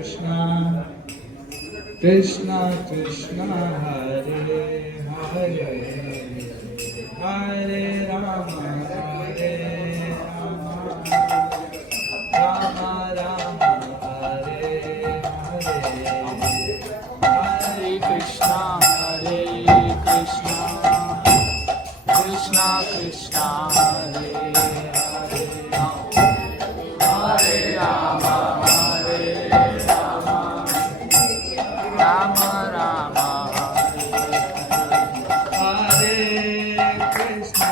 Krishna Krishna Hare Hare Hare Rama Hare Rama Rama Rama Hare Hare Hare Krishna Krishna Krishna Hare Hare Hare Rama Rama Rama Hare Krishna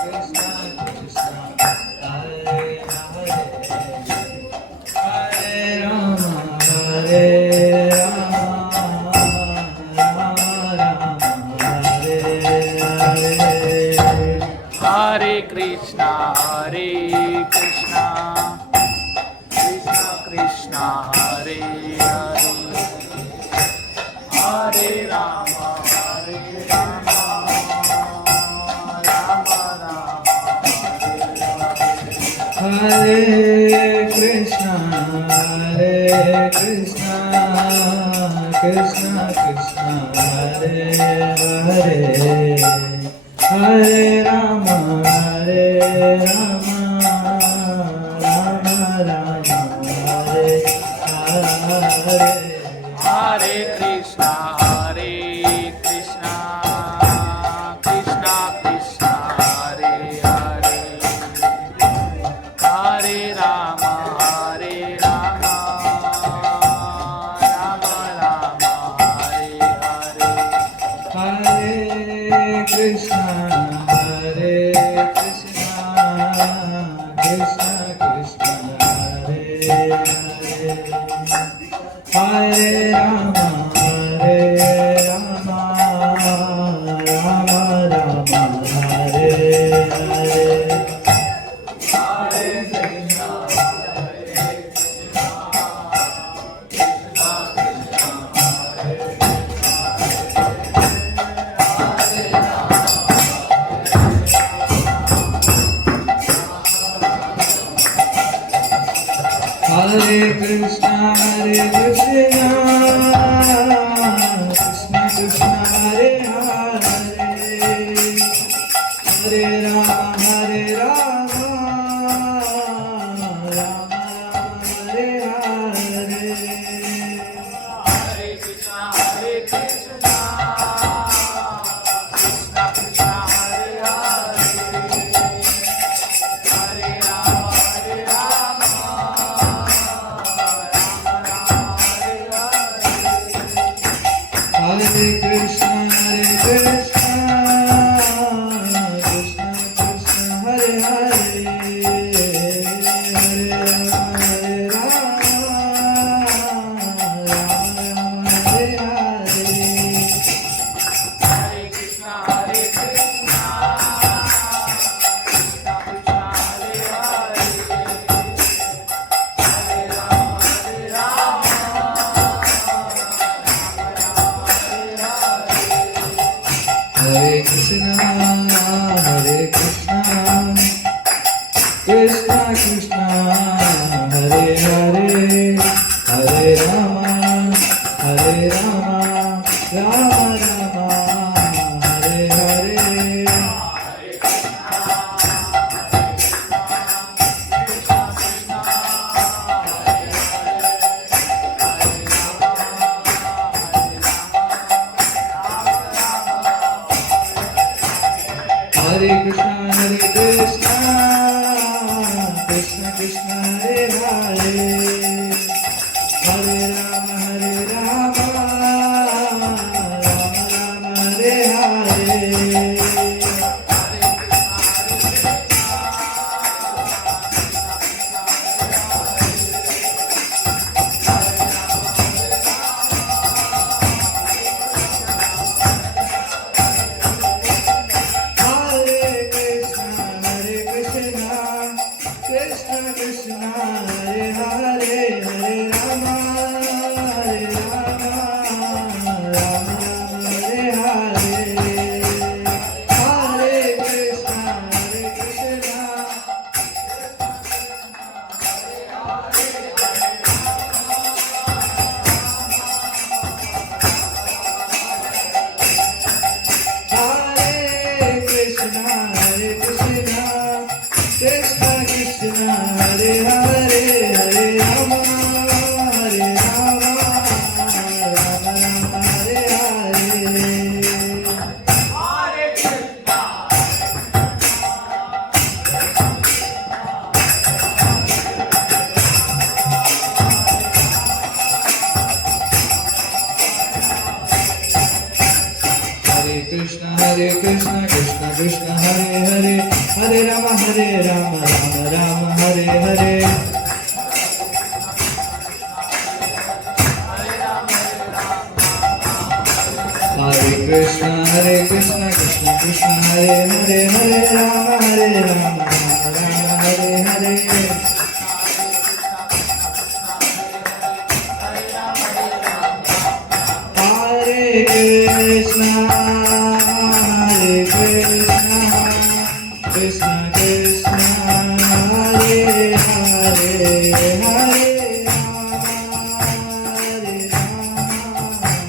Krishna Krishna Hare Hare Hare Rama Hare Krishna Krishna Krishna Hare Hare Hare Rama Rama Rama Hare Krishna Krishna Krishna Hare Hare Hare Rama Rama Rama Rama Hare Hare Hare Krishna Krishna Krishna Hare Hare Hare Rama Rama Rama Rama Hare Hare Hare Krishna Krishna Krishna Hare Hare Hare Rama Rama Rama Rama Hare Hare Hare Krishna Hare Krishna Krishna Krishna Hare Hare Hare Rama Rama Rama Hare Hare Hare Krishna Krishna Krishna Hare Hare Hare Rama Hare Krishna Krishna Krishna Hare Hare Hare Rama Rama Hare Hare Hare Krishna Krishna Krishna Hare Hare Hare Rama Hare Krishna Krishna Krishna Hare Hare Hare Rama Rama Rama Hare Hare Hare Krishna Krishna Krishna Hare Hare Hare Rama Rama Rama Hare Hare Krishna Krishna Hare Hare Hare Rama Rama Rama Hare Hare Hare Krishna Hare Krishna, Krishna Krishna, Hare Hare, Hare Rama, Rama Rama, Hare Hare. Hare Krishna, Krishna Krishna, Hare Hare, Hare Rama, Rama Hare Hare. Hare Krishna, Krishna Krishna, Hare Hare, Hare Rama, Rama Rama, Hare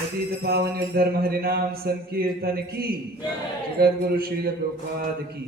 पतित पावन धर्म हरिनाम संकीर्तन की जगत गुरु श्रील प्रभुपाद की